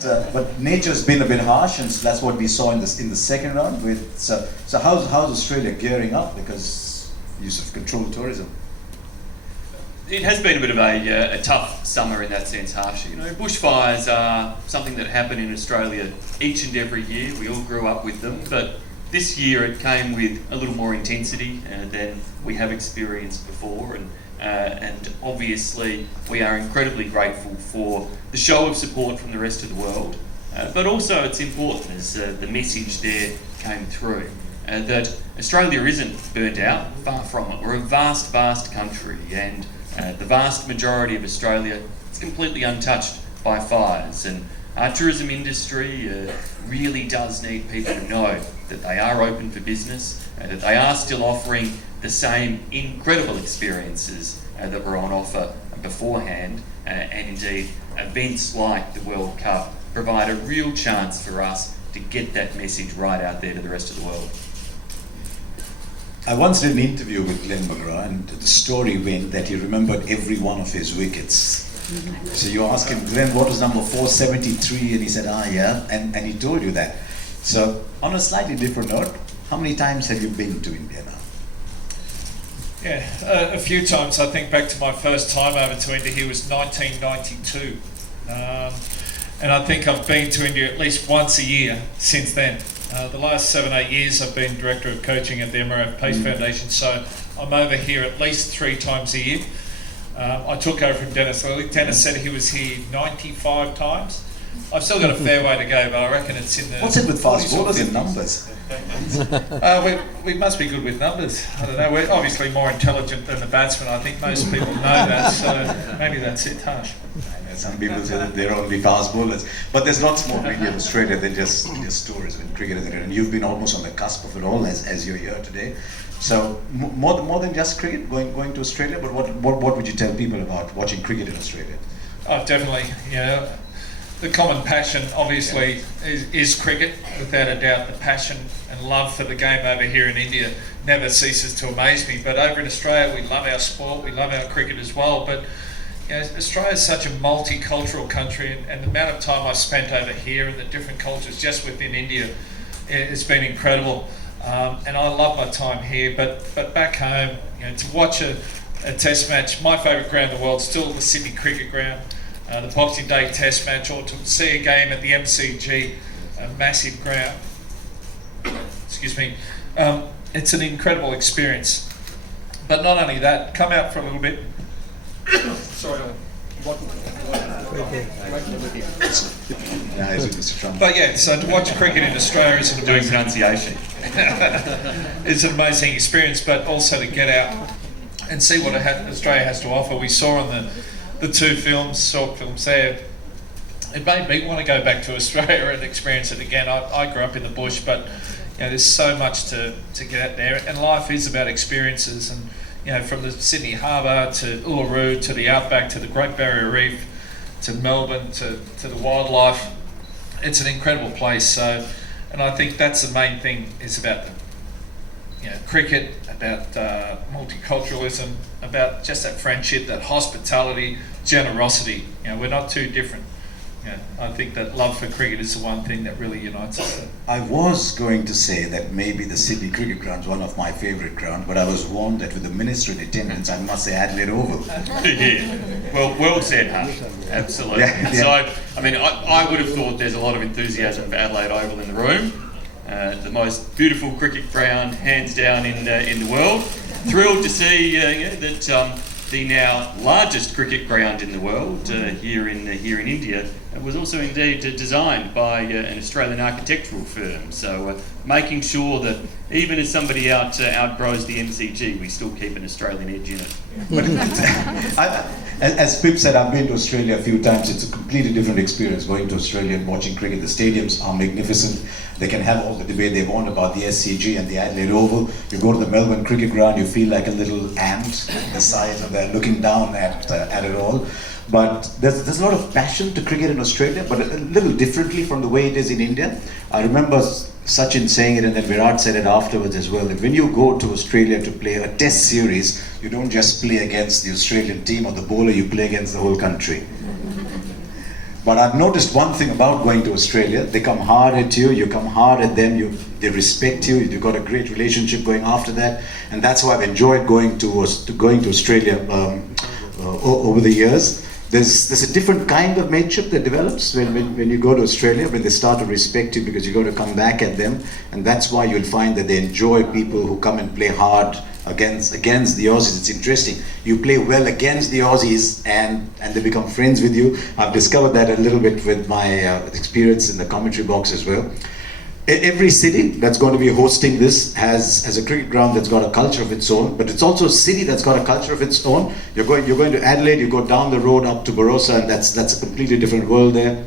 But nature's been a bit harsh, and so that's what we saw in the second round. So how's Australia gearing up, because you sort of control tourism? It has been a bit of a tough summer in that sense, Harsha. You know, bushfires are something that happen in Australia each and every year. We all grew up with them, but this year it came with a little more intensity than we have experienced before, and obviously we are incredibly grateful for the show of support from the rest of the world. But also it's important, as the message there came through, that Australia isn't burnt out, far from it. We're a vast, vast country, and the vast majority of Australia is completely untouched by fires. And our tourism industry really does need people to know that they are open for business, that they are still offering the same incredible experiences that were on offer beforehand, and indeed events like the World Cup provide a real chance for us to get that message right out there to the rest of the world. I once did an interview with Glenn McGrath, and the story went that he remembered every one of his wickets. So you ask him, Glenn, what was number 473? And he said, yeah, and he told you that. So on a slightly different note, how many times have you been to India now? Yeah, a few times. I think back to my first time over to India here was 1992. And I think I've been to India at least once a year since then. The last 7-8 years I've been Director of Coaching at the McGrath Pace Foundation, so I'm over here at least 3 times a year. I took over from Dennis Lilly. Dennis said he was here 95 times. I've still got a fair way to go, but I reckon it's in the... What's it with fast bowlers and numbers? We must be good with numbers. I don't know, we're obviously more intelligent than the batsmen. I think most people know that, so maybe that's it, Harsh. Some people say that they're only fast bowlers, but there's lots more to India and Australia than just tourism and cricket, and you've been almost on the cusp of it all as you're here today. So more than just cricket, going to Australia, but what would you tell people about watching cricket in Australia? Oh, definitely. Yeah, the common passion obviously is cricket, without a doubt. The passion and love for the game over here in India never ceases to amaze me. But over in Australia, we love our sport, we love our cricket as well. But you know, Australia is such a multicultural country, and the amount of time I've spent over here and the different cultures just within India, it's been incredible. And I love my time here, but back home, you know, to watch a test match, my favourite ground in the world, still the Sydney Cricket Ground, the Boxing Day Test match, or to see a game at the MCG, a massive ground. Excuse me. It's an incredible experience. But not only that, come out for a little bit. Sorry. But yeah, so to watch cricket in Australia is an amazing pronunciation. It's an amazing experience, but also to get out and see what Australia has to offer. We saw on the 2 films, short films there, it made me want to go back to Australia and experience it again. I grew up in the bush, but you know, there's so much to get out there, and life is about experiences. And you know, from the Sydney Harbour to Uluru to the outback to the Great Barrier Reef to Melbourne to the wildlife, it's an incredible place. So, and I think that's the main thing, is about cricket, about multiculturalism, about just that friendship, that hospitality, generosity. You know, we're not too different. You know, I think that love for cricket is the one thing that really unites us. I was going to say that maybe the Sydney Cricket Ground is one of my favourite grounds, but I was warned that with the Minister in attendance, I must say Adelaide Oval. Yeah, well said, Harsh. Absolutely. Yeah. So, I mean, I would have thought there's a lot of enthusiasm for Adelaide Oval in the room. The most beautiful cricket ground, hands down, in the world. Thrilled to see that the now largest cricket ground in the world here in India was also indeed designed by an Australian architectural firm. So making sure that even as somebody outgrows the MCG, we still keep an Australian edge in it. But as Pip said, I've been to Australia a few times. It's a completely different experience going to Australia and watching cricket. The stadiums are magnificent. They can have all the debate they want about the SCG and the Adelaide Oval. You go to the Melbourne Cricket Ground, you feel like a little ant the size of that, looking down at it all. But there's a lot of passion to cricket in Australia, but a little differently from the way it is in India. I remember Sachin saying it, and then Virat said it afterwards as well, that when you go to Australia to play a test series, you don't just play against the Australian team or the bowler, you play against the whole country. But I've noticed one thing about going to Australia: they come hard at you, you come hard at them. They respect you. You've got a great relationship going after that, and that's why I've enjoyed going to Australia over the years. There's a different kind of mateship that develops when you go to Australia, when they start to respect you because you got to come back at them, and that's why you'll find that they enjoy people who come and play hard against the Aussies. It's interesting. You play well against the Aussies and they become friends with you. I've discovered that a little bit with my experience in the commentary box as well. Every city that's going to be hosting this has a cricket ground that's got a culture of its own, but it's also a city that's got a culture of its own. You're going to Adelaide, you go down the road up to Barossa, and that's a completely different world there.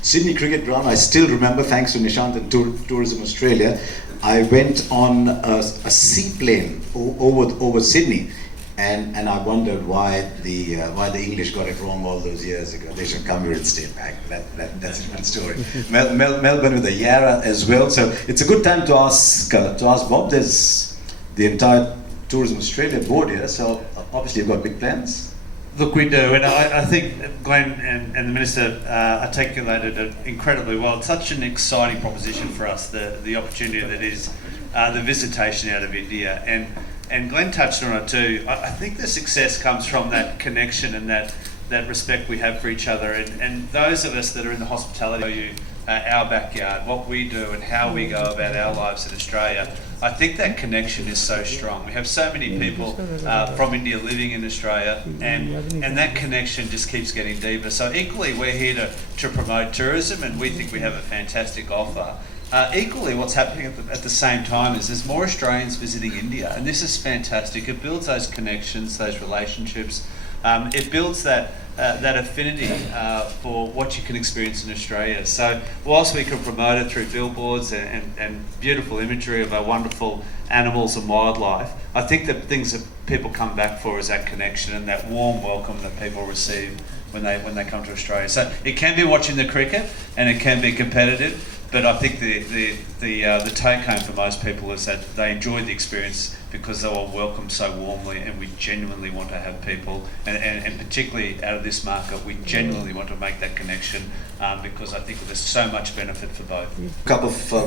Sydney Cricket Ground, I still remember, thanks to Nishant and Tourism Australia, I went on a seaplane over Sydney. And I wondered why the English got it wrong all those years ago. They should come here and stay back. That's a different story. Melbourne with the Yarra as well. So it's a good time to ask Bob. There's the entire Tourism Australia board here. So obviously you've got big plans. Look, we do, and I think Glenn and the Minister articulated it incredibly well. It's such an exciting proposition for us, the opportunity that is the visitation out of India. And Glenn touched on it too. I think the success comes from that connection and that respect we have for each other. And those of us that are in the hospitality, our backyard, what we do and how we go about our lives in Australia, I think that connection is so strong. We have so many people from India living in Australia, and that connection just keeps getting deeper. So equally, we're here to promote tourism, and we think we have a fantastic offer. Equally, what's happening at the same time is there's more Australians visiting India, and this is fantastic. It builds those connections, those relationships. It builds that affinity for what you can experience in Australia. So whilst we can promote it through billboards and beautiful imagery of our wonderful animals and wildlife, I think the things that people come back for is that connection and that warm welcome that people receive when they come to Australia. So it can be watching the cricket and it can be competitive, but I think the take home for most people is that they enjoyed the experience because they were welcomed so warmly, and we genuinely want to have people, and particularly out of this market, we genuinely want to make that connection because I think there's so much benefit for both.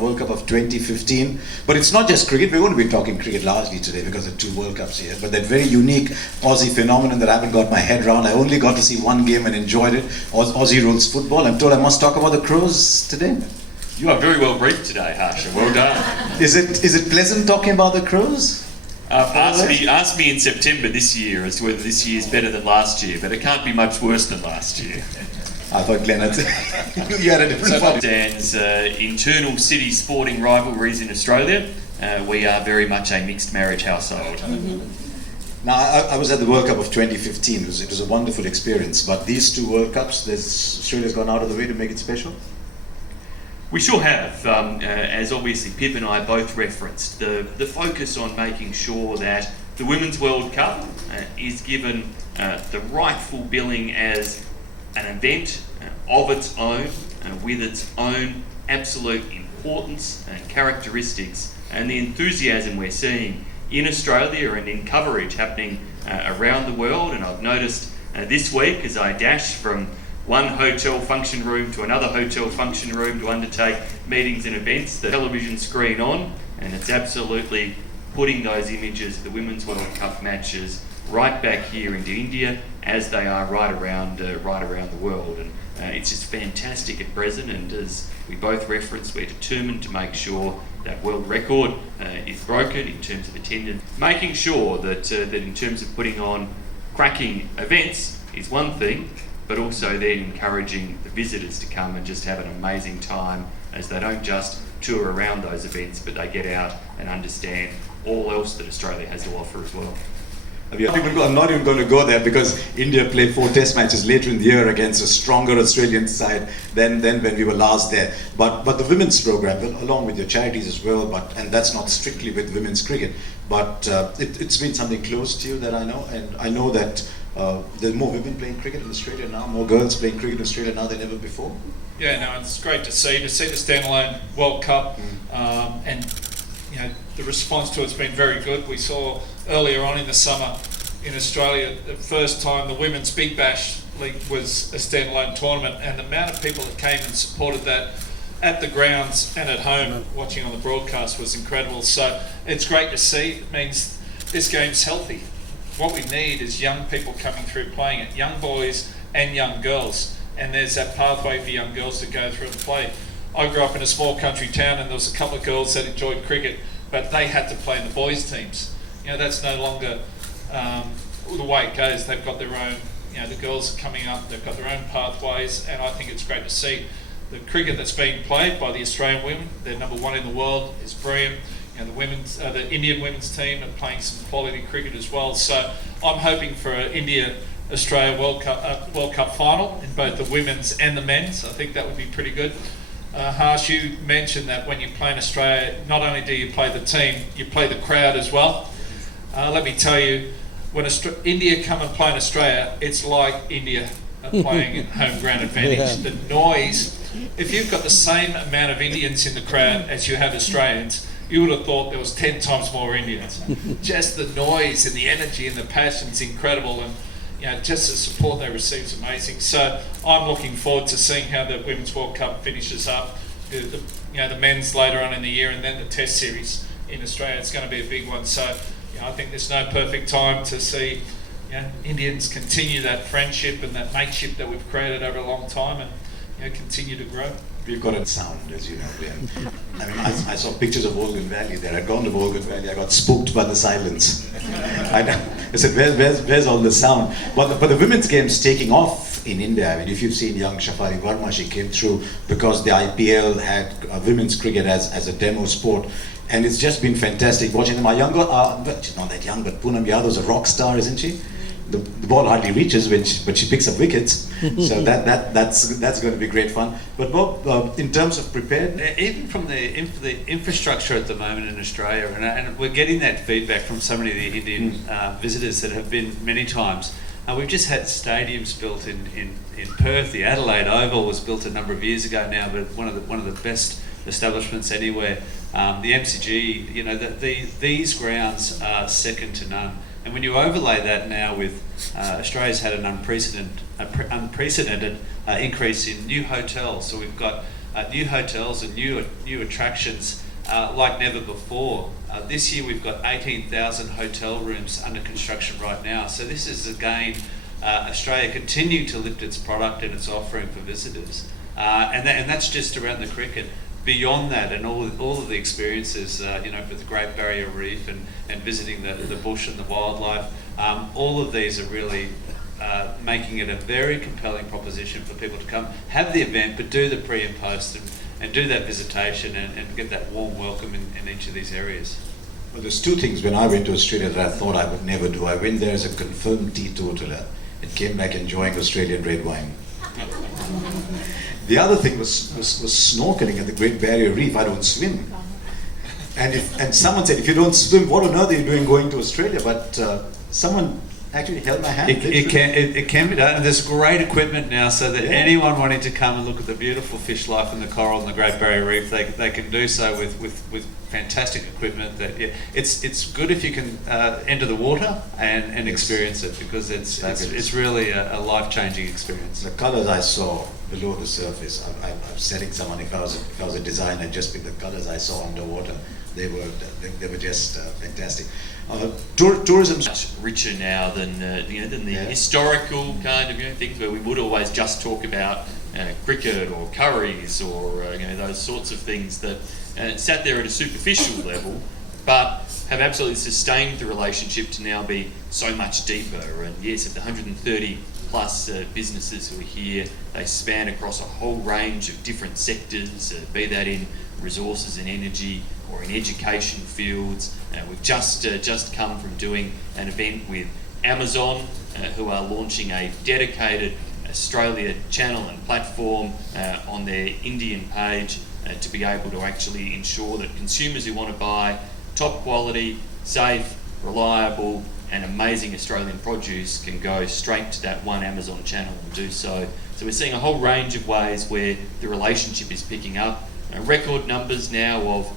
World Cup of 2015, but it's not just cricket. We're going to be talking cricket largely today because of 2 World Cups here, but that very unique Aussie phenomenon that I haven't got my head around. I only got to see one game and enjoyed it. Aussie rules football. I'm told I must talk about the Crows today. You are very well briefed today, Harsha. Well done. Is it pleasant talking about the Crows? Ask me in September this year as to whether this year is better than last year, but it can't be much worse than last year. I thought Glenn had you had a different point. Dan's internal city sporting rivalries in Australia, we are very much a mixed marriage household. Now, I was at the World Cup of 2015. It was a wonderful experience, but these 2 World Cups, Australia's gone out of the way to make it special? We sure have, as obviously Pip and I both referenced, the focus on making sure that the Women's World Cup is given the rightful billing as an event of its own, with its own absolute importance and characteristics, and the enthusiasm we're seeing in Australia and in coverage happening around the world. And I've noticed this week as I dash from one hotel function room to another hotel function room to undertake meetings and events, the television screen on, and it's absolutely putting those images of the Women's World Cup matches right back here into India as they are right around the world. And it's just fantastic at present, and as we both referenced, we're determined to make sure that world record is broken in terms of attendance. Making sure that in terms of putting on cracking events is one thing, but also then encouraging the visitors to come and just have an amazing time as they don't just tour around those events, but they get out and understand all else that Australia has to offer as well. I'm not even going to go there because India played 4 test matches later in the year against a stronger Australian side than when we were last there. But the women's program, along with your charities as well, and that's not strictly with women's cricket, but it's been something close to you that I know, and I know that there's more women playing cricket in Australia now, more girls playing cricket in Australia now than ever before. Yeah, no, it's great to see the standalone World Cup, and the response to it's been very good. We saw earlier on in the summer in Australia the first time the Women's Big Bash League was a standalone tournament, and the amount of people that came and supported that at the grounds and at home watching on the broadcast was incredible. So it's great to see. It means this game's healthy. What we need is young people coming through playing it, young boys and young girls, and there's that pathway for young girls to go through and play. I grew up in a small country town, and there was a couple of girls that enjoyed cricket, but they had to play in the boys' teams. You know, that's no longer the way it goes. They've got their own, you know, the girls are coming up, they've got their own pathways, and I think it's great to see the cricket that's being played by the Australian women. They're number one in the world. It's brilliant. You know, the Indian women's team are playing some quality cricket as well. So I'm hoping for an India-Australia World Cup final in both the women's and the men's. I think that would be pretty good. Harsh, you mentioned that when you play in Australia, not only do you play the team, you play the crowd as well. Let me tell you, when India come and play in Australia, it's like India playing at home ground advantage. Yeah. The noise, if you've got the same amount of Indians in the crowd as you have Australians, you would have thought there was 10 times more Indians. Just the noise and the energy and the passion is incredible, and you know, just the support they receive is amazing. So I'm looking forward to seeing how the Women's World Cup finishes up. You know, the men's later on in the year, and then the Test series in Australia. It's going to be a big one. So you know, I think there's no perfect time to see, you know, Indians continue that friendship and that mateship that we've created over a long time, and you know, continue to grow. We've got a sound, as you know, Glenn. I mean, I saw pictures of Bogle Valley there. I'd gone to Bogle Valley. I got spooked by the silence. I said, where's all the sound? But the women's game's taking off in India. I mean, if you've seen young Shafari Verma, she came through because the IPL had women's cricket as a demo sport. And it's just been fantastic watching them. Our younger, she's not that young, but Poonam Yadav's a rock star, isn't she? The ball hardly reaches, but she picks up wickets. So that's going to be great fun. But Bob, in terms of prepared, even from the infrastructure at the moment in Australia, and we're getting that feedback from so many of the Indian visitors that have been many times. We've just had stadiums built in Perth. The Adelaide Oval was built a number of years ago now, but one of the best establishments anywhere. The MCG, you know, these grounds are second to none. And when you overlay that now with Australia's had an unprecedented increase in new hotels, so we've got new hotels and new attractions like never before. This year we've got 18,000 hotel rooms under construction right now. So this is again Australia continuing to lift its product and its offering for visitors, and that's just around the cricket. Beyond that, and all of the experiences, you know, with the Great Barrier Reef and visiting the bush and the wildlife, all of these are really making it a very compelling proposition for people to come, have the event, but do the pre and post and do that visitation and get that warm welcome in each of these areas. well, there's two things when I went to Australia that I thought I would never do. I went there as a confirmed teetotaler and came back enjoying Australian red wine. The other thing was snorkeling at the Great Barrier Reef. I don't swim. And someone said, if you don't swim, what on earth are you doing going to Australia? But someone actually held my hand. It can be done. And there's great equipment now, so that anyone wanting to come and look at the beautiful fish life and the coral and the Great Barrier Reef, they can do so with fantastic equipment. That it's good if you can enter the water and experience it, because it's really a life-changing experience. The colours I saw below the surface, I'm selling someone, if I was a designer, just with the colours I saw underwater, they were just fantastic. Tourism's Much richer now than the historical kind of things where we would always just talk about cricket or curries or those sorts of things that sat there at a superficial level, but have absolutely sustained the relationship to now be so much deeper. And yes, at the 130 plus businesses who are here, they span across a whole range of different sectors, be that in resources and energy or in education fields. We've just come from doing an event with Amazon, who are launching a dedicated Australia channel and platform on their Indian page to be able to actually ensure that consumers who want to buy top quality, safe, reliable and amazing Australian produce can go straight to that one Amazon channel and do so. So we're seeing a whole range of ways where the relationship is picking up. Record numbers now of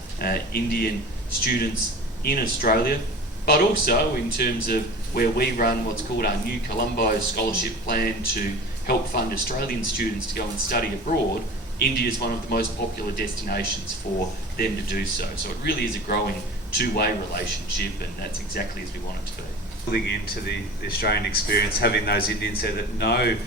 Indian students in Australia, but also in terms of where we run what's called our New Colombo Scholarship Plan to help fund Australian students to go and study abroad, India is one of the most popular destinations for them to do so. So it really is a growing two-way relationship, and that's exactly as we want it to be. Building into the Australian experience, having those Indians there that know,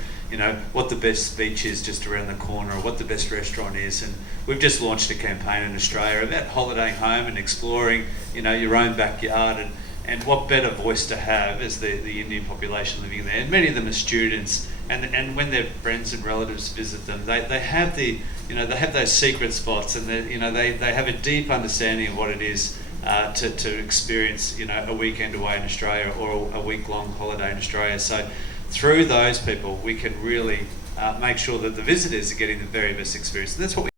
what the best beach is just around the corner, or what the best restaurant is. And we've just launched a campaign in Australia about holidaying home and exploring, your own backyard. And what better voice to have as the Indian population living there. And many of them are students. And when their friends and relatives visit them, they have they have those secret spots, and they have a deep understanding of what it is to experience, a weekend away in Australia or a week-long holiday in Australia. So through those people, we can really make sure that the visitors are getting the very best experience. And that's what we